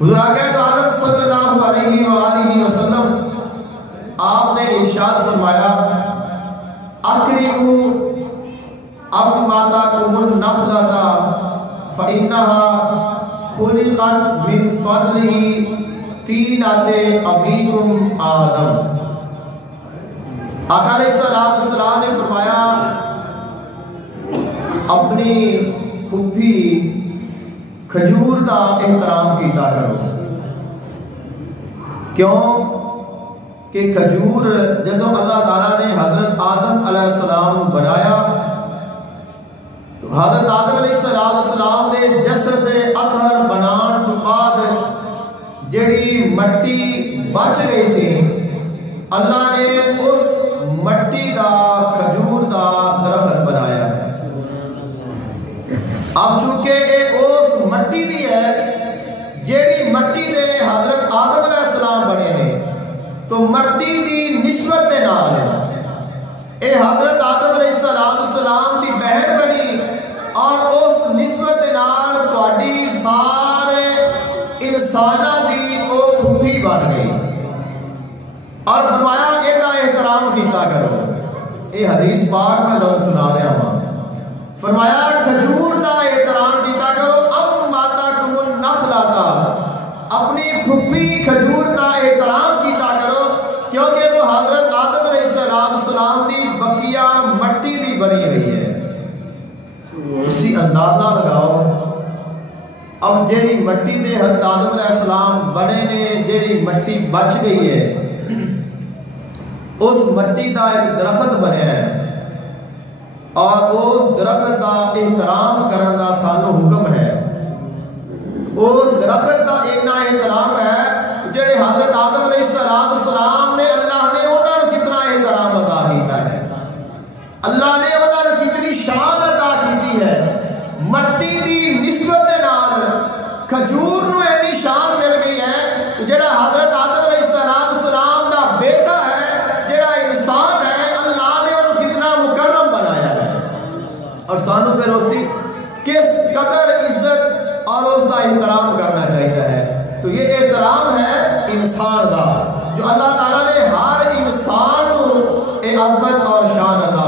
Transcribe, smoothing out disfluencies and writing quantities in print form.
حضور آقا تو عالم صلی اللہ علیہ وآلہ وسلم آپ نے ارشاد فرمایا اکرموا امواتکم النخلۃ فإنها خلقت من فضلہ طینۃ ابیکم آدم۔ آقا علیہ السلام نے فرمایا اپنی پھپھی کھجور دا احترام کیتا کرو، کیوں کہ کھجور جدو اللہ تعالیٰ نے حضرت آدم علیہ السلام بنایا تو حضرت آدم علیہ السلام نے جسد اطہر بنان تو بعد جڑی مٹی بچ گئی سی اللہ نے اس مٹی دا کھجور دا درخت بنایا۔ اب چونکہ یہ اس مٹی دی ہے جیڑی مٹی دے حضرت آدم علیہ السلام بنے ہیں تو مٹی دی نسبت دے نال اے حضرت آدم علیہ السلام دی بہن بنی اور اس نسبت دے نال تہاڈی سارے انساناں دی او پھپھی بن گئی اور فرمایا اے دا احترام کیتا کرو۔ اے حدیث پاک میں تمہیں سنا رہا ہوں، فرمایا کھجور دا احترام کیتا کرو، امواتکم النخلۃ، اپنی پھپھی کھجور دا احترام کیتا کرو کیونکہ وہ حضرت آدم علیہ السلام دی بقیہ مٹی دی بنی ہوئی ہے۔ اسی اندازہ لگاؤ اب جیڑی مٹی دے حضرت آدم علیہ السلام بنے نے جیڑی مٹی بچ گئی ہے اس مٹی دا ایک درخت بنیا ہے اور اس درخت دا احترام کرن دا سانو حکم ہے۔ اس درخت دا اتنا احترام ہے جڑے حضرت آدم علیہ السلام نے اللہ نے انہوں نے کتنا احترام عطا کیتا ہے، اللہ نے انہوں نے کتنی شان عطا کی ہے، مٹی دی نسبت دے نال کھجور نو اتنی شان مل گئی ہے جڑا حضرت آدم علیہ السلام دا بیٹا ہے جڑا انسان ہے اللہ نے انہوں کتنا مکرم بنایا ہے اور سانو پھر اس کی کس قدر عزت اور اس کا احترام کرنا چاہیے ہے۔ تو یہ احترام ہے انسان کا جو اللہ تعالیٰ نے ہر انسان کو عظمت اور شان عطا